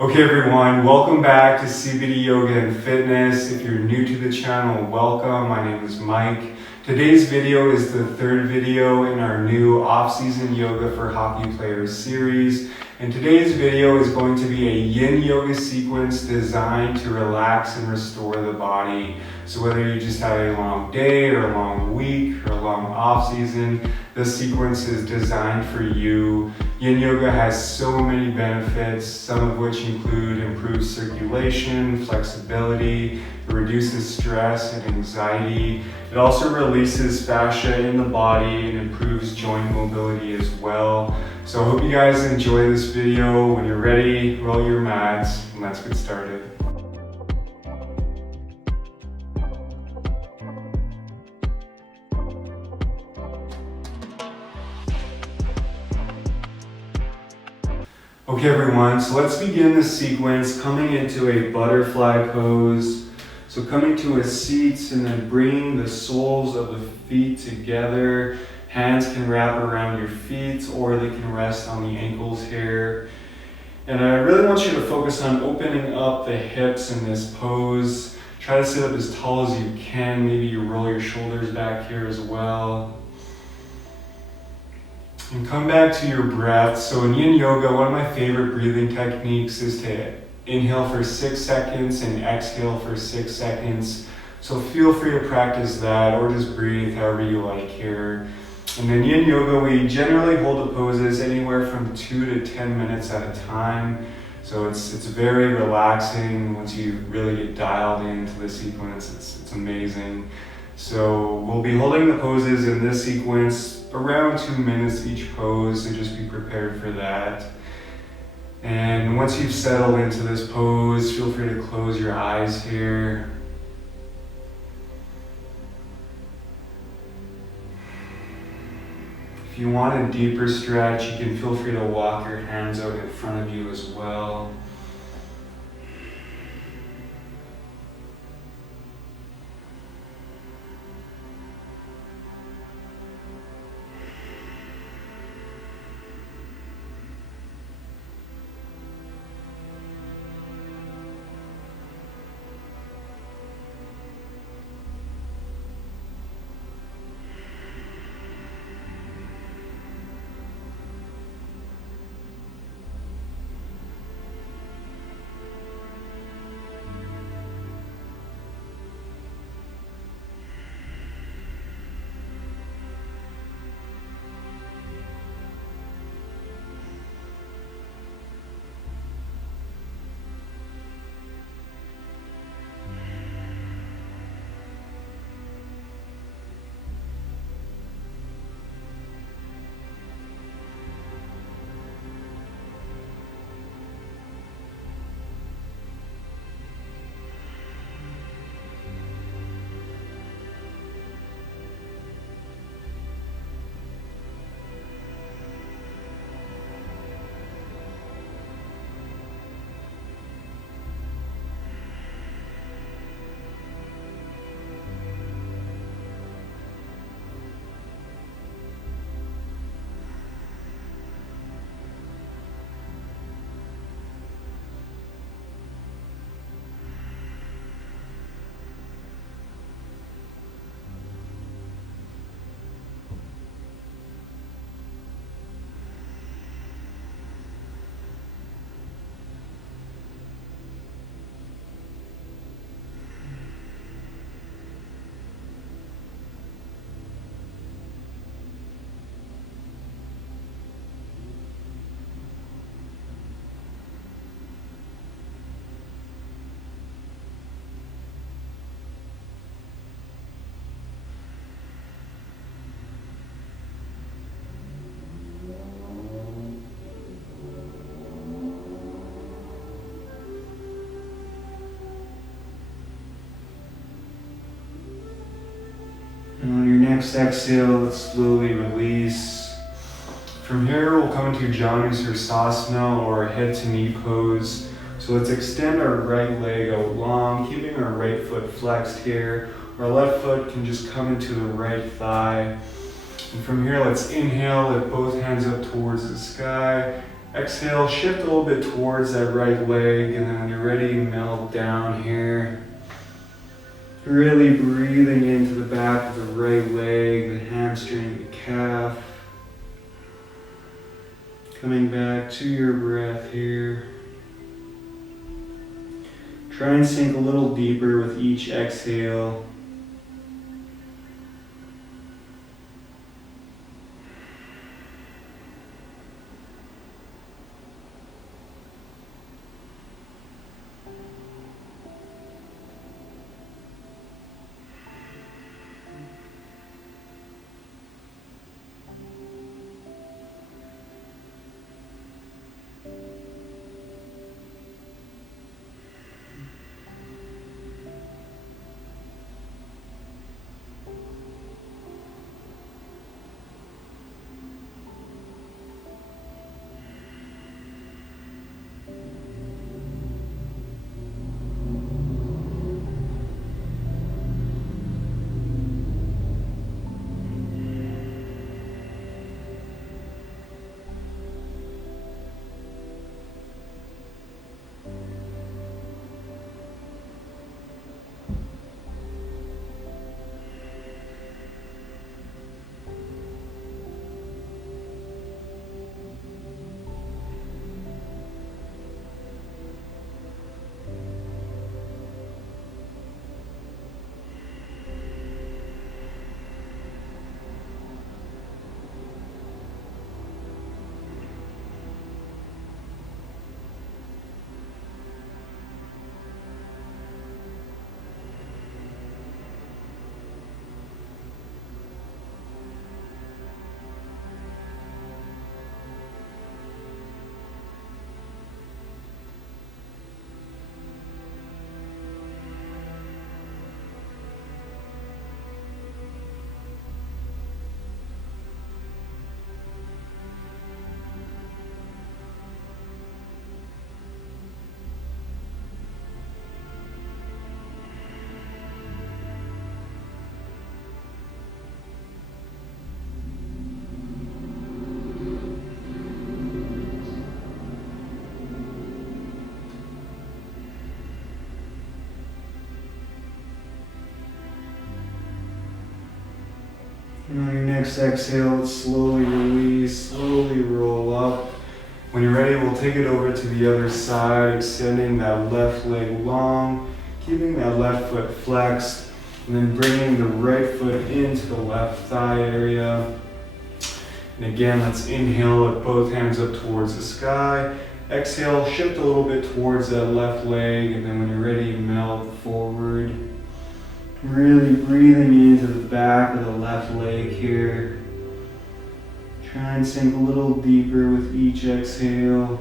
Okay everyone, welcome back to CBD Yoga and Fitness. If you're new to the channel, welcome. My name is Mike. Today's video is the third video in our new off-season yoga for hockey players series. And today's video is going to be a yin yoga sequence designed to relax and restore the body. So whether you just had a long day or a long week or a long off-season, this sequence is designed for you. Yin yoga has so many benefits, some of which include improved circulation, flexibility, it reduces stress and anxiety. It also releases fascia in the body and improves joint mobility as well. So I hope you guys enjoy this video. When you're ready, roll your mats and let's get started. Okay everyone, so let's begin the sequence coming into a butterfly pose. So coming to a seat and then bringing the soles of the feet together. Hands can wrap around your feet or they can rest on the ankles here. And I really want you to focus on opening up the hips in this pose. Try to sit up as tall as you can. Maybe you roll your shoulders back here as well. And come back to your breath. So in yin yoga, one of my favorite breathing techniques is to inhale for 6 seconds and exhale for 6 seconds. So feel free to practice that or just breathe however you like here. And in yin yoga, we generally hold the poses anywhere from 2 to 10 minutes at a time. So it's very relaxing once you really get dialed into the sequence. It's amazing. So we'll be holding the poses in this sequence around 2 minutes each pose, so just be prepared for that. And once you've settled into this pose, feel free to close your eyes here. If you want a deeper stretch, you can feel free to walk your hands out in front of you as well. And on your next exhale, let's slowly release. From here, we'll come into Janu Sirsasana or head to knee pose. So let's extend our right leg out long, keeping our right foot flexed here. Our left foot can just come into the right thigh. And from here, let's inhale, lift both hands up towards the sky. Exhale, shift a little bit towards that right leg, and then when you're ready, melt down here. Really breathing into the back of the right leg, the hamstring, the calf. Coming back to your breath here. Try and sink a little deeper with each exhale. And on your next exhale, slowly release, slowly roll up. When you're ready, we'll take it over to the other side, extending that left leg long, keeping that left foot flexed, and then bringing the right foot into the left thigh area. And again, let's inhale with both hands up towards the sky. Exhale, shift a little bit towards that left leg, and then when you're ready, melt forward. Really breathing into the back of the left leg here. Try and sink a little deeper with each exhale.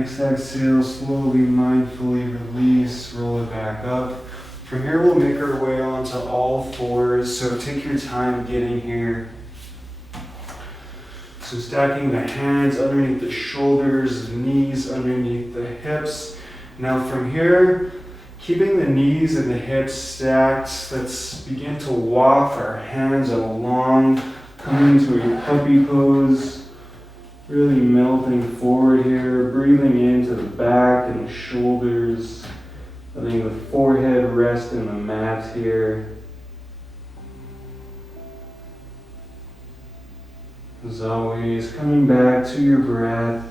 Next exhale, slowly, mindfully release, roll it back up. From here, we'll make our way onto all fours, so take your time getting here. So stacking the hands underneath the shoulders, knees underneath the hips. Now from here, keeping the knees and the hips stacked, let's begin to walk our hands along, coming to a puppy pose. Really melting forward here, breathing into the back and the shoulders, letting the forehead rest in the mat here. As always, coming back to your breath.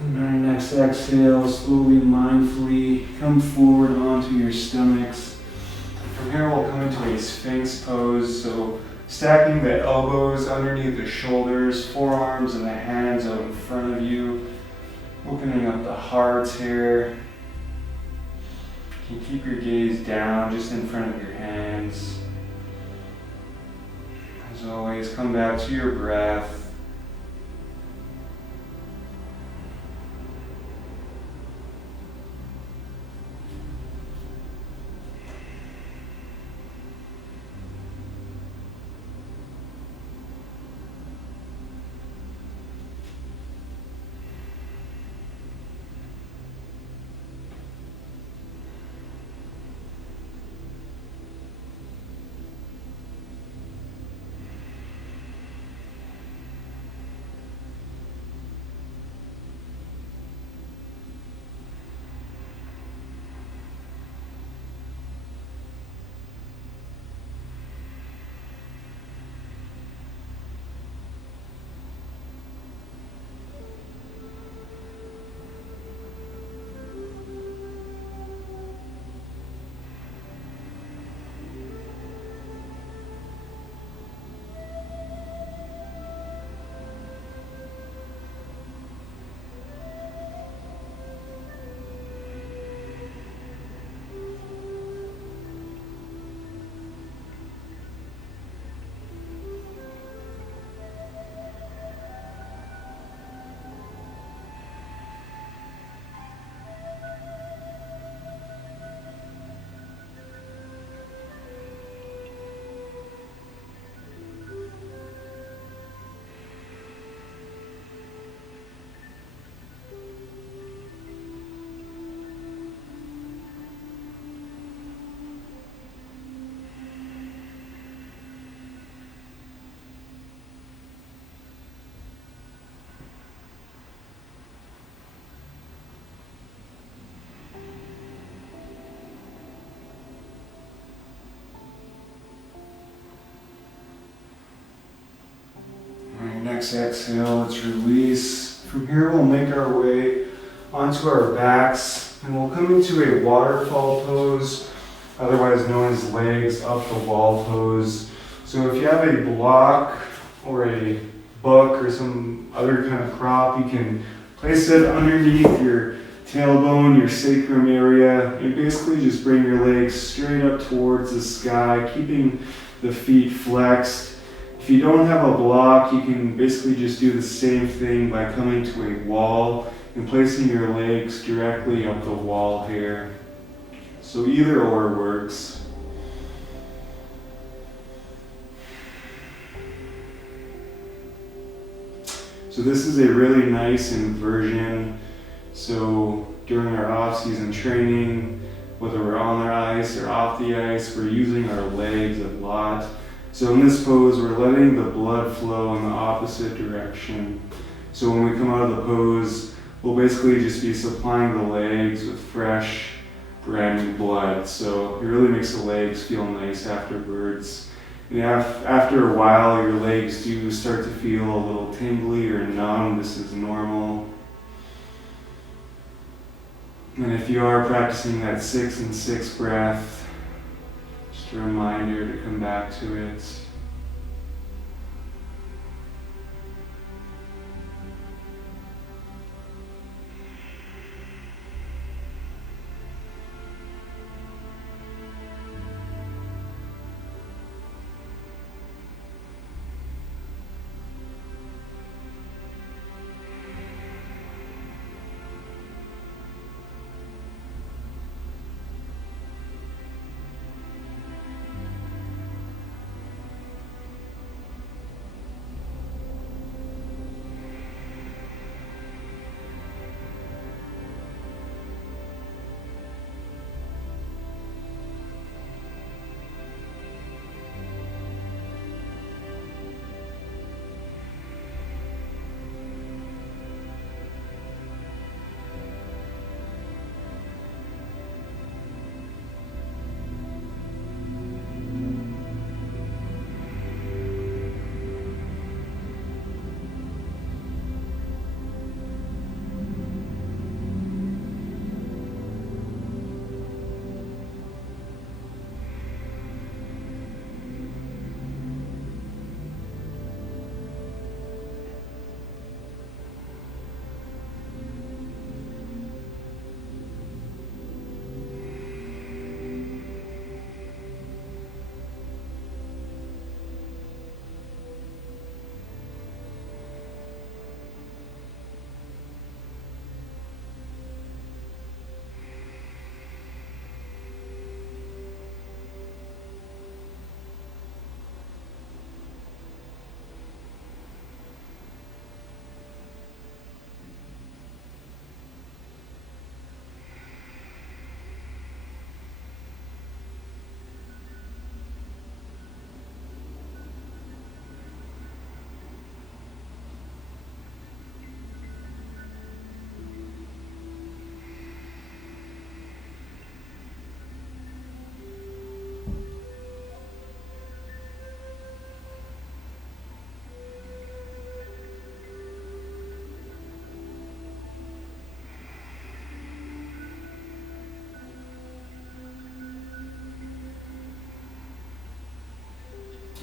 And our next exhale, slowly, mindfully come forward onto your stomachs. From here, we'll come into a Sphinx pose. So stacking the elbows underneath the shoulders, forearms and the hands out in front of you. Opening up the heart here. You can keep your gaze down just in front of your hands. As always, come back to your breath. next exhale, let's release. From here, we'll make our way onto our backs, and we'll come into a waterfall pose, otherwise known as legs up the wall pose. So if you have a block or a book or some other kind of prop, you can place it underneath your tailbone, your sacrum area, and basically just bring your legs straight up towards the sky, keeping the feet flexed. If you don't have a block, you can basically just do the same thing by coming to a wall and placing your legs directly up the wall here. So either or works. So this is a really nice inversion. So during our off-season training, whether we're on the ice or off the ice, we're using our legs a lot. So in this pose, we're letting the blood flow in the opposite direction. So when we come out of the pose, we'll basically just be supplying the legs with fresh, brand new blood. So it really makes the legs feel nice afterwards. And after a while, your legs do start to feel a little tingly or numb. This is normal. And if you are practicing that 6 and 6 breath, just a reminder to come back to it.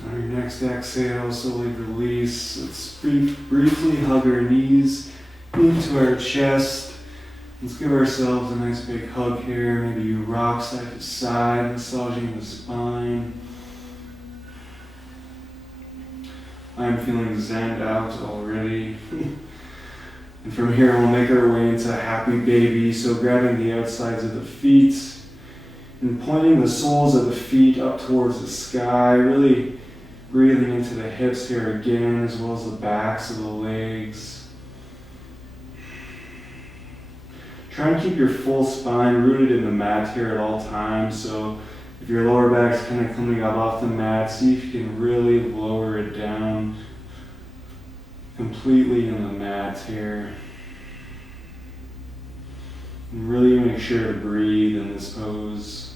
On your next exhale, slowly release. Let's briefly hug our knees into our chest. Let's give ourselves a nice big hug here. Maybe you rock side to side, massaging the spine. I'm feeling zenned out already. And from here, we'll make our way into happy baby. So grabbing the outsides of the feet and pointing the soles of the feet up towards the sky, really breathing into the hips here again, as well as the backs of the legs. Try and keep your full spine rooted in the mat here at all times. So if your lower back's kind of coming up off the mat, see if you can really lower it down completely in the mat here. And really make sure to breathe in this pose.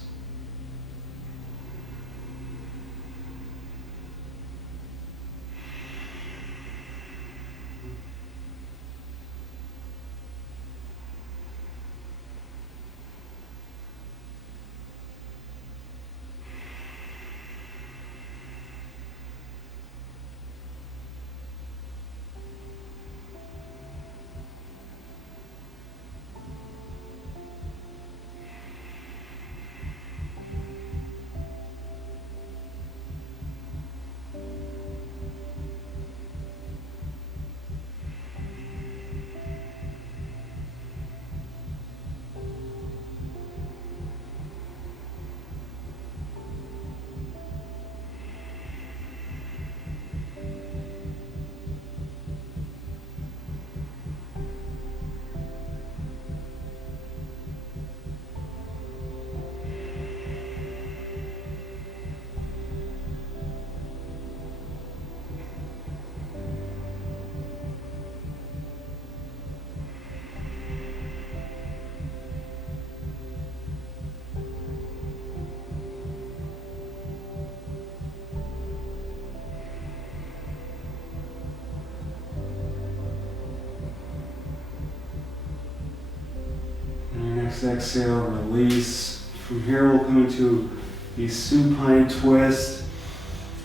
next exhale, release. From here we'll come into a supine twist.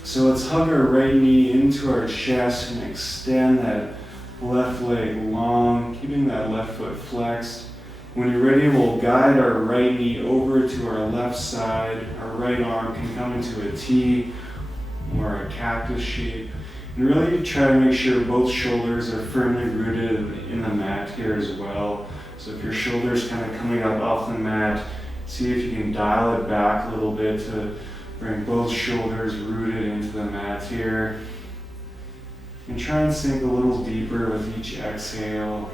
So let's hug our right knee into our chest and extend that left leg long, keeping that left foot flexed. When you're ready, we'll guide our right knee over to our left side. Our right arm can come into a T or a cactus shape. And really try to make sure both shoulders are firmly rooted in the mat here as well. So if your shoulder's kind of coming up off the mat, see if you can dial it back a little bit to bring both shoulders rooted into the mat here. And try and sink a little deeper with each exhale.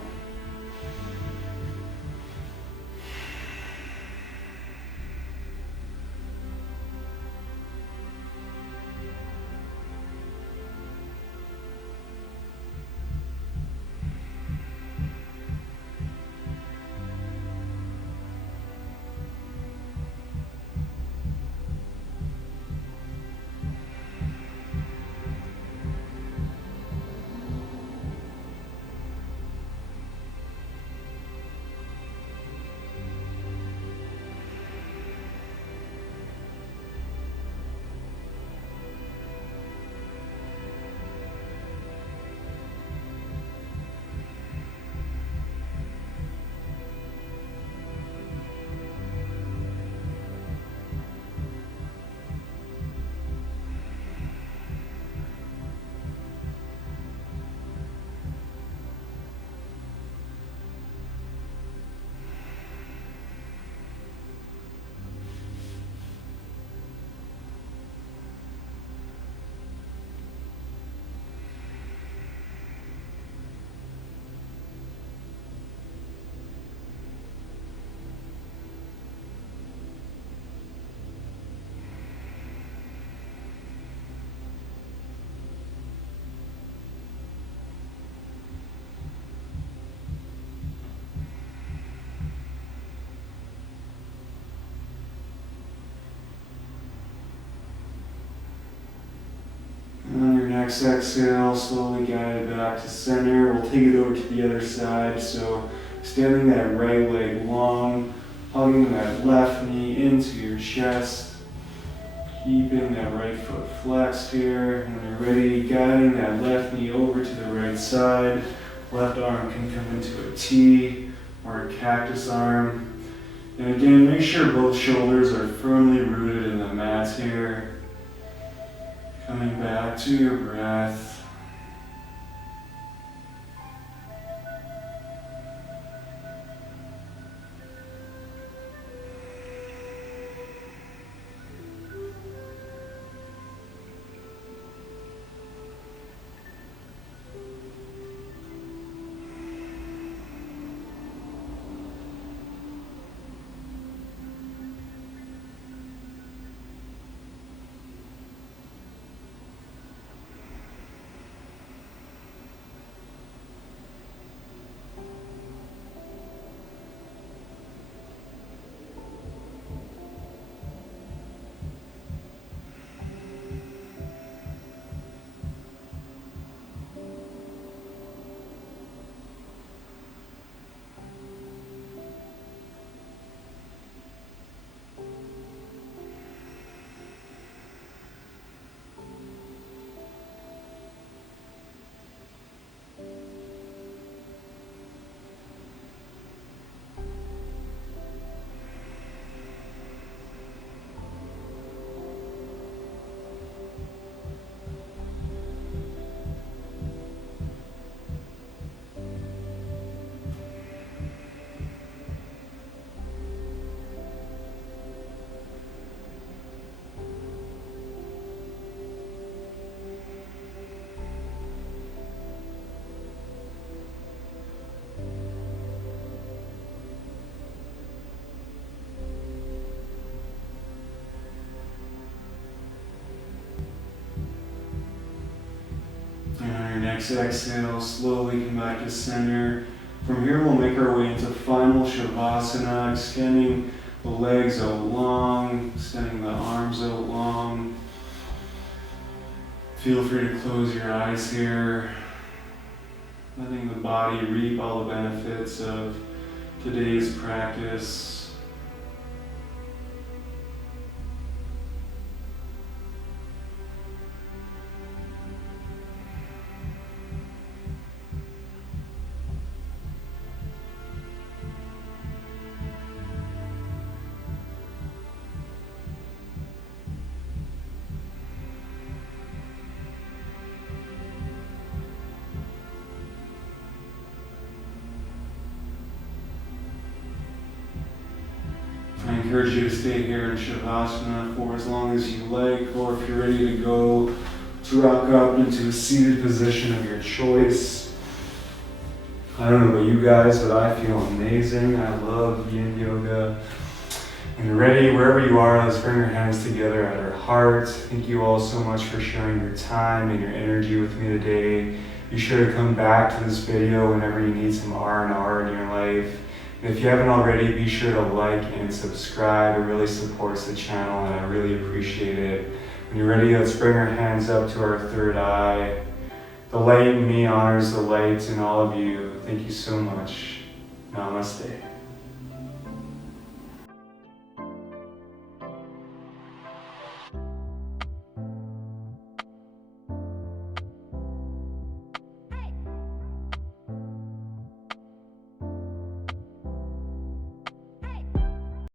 And on your next exhale, slowly guide it back to center. We'll take it over to the other side. So standing that right leg long, hugging that left knee into your chest, keeping that right foot flexed here. When you're ready, guiding that left knee over to the right side. Left arm can come into a T or a cactus arm. And again, make sure both shoulders are firmly rooted in the mat here. Coming back to your breath. And on your next exhale, slowly come back to center. From here, we'll make our way into final Shavasana, extending the legs out long, extending the arms out long. Feel free to close your eyes here, letting the body reap all the benefits of today's practice. I encourage you to stay here in Shavasana for as long as you like, or if you're ready to go, to rock up into a seated position of your choice. I don't know about you guys, but I feel amazing. I love Yin Yoga. And ready, wherever you are, let's bring our hands together at our heart. Thank you all so much for sharing your time and your energy with me today. Be sure to come back to this video whenever you need some R&R in your life. If you haven't already, be sure to like and subscribe. It really supports the channel and I really appreciate it. When you're ready, let's bring our hands up to our third eye. The light in me honors the light in all of you. Thank you so much. Namaste.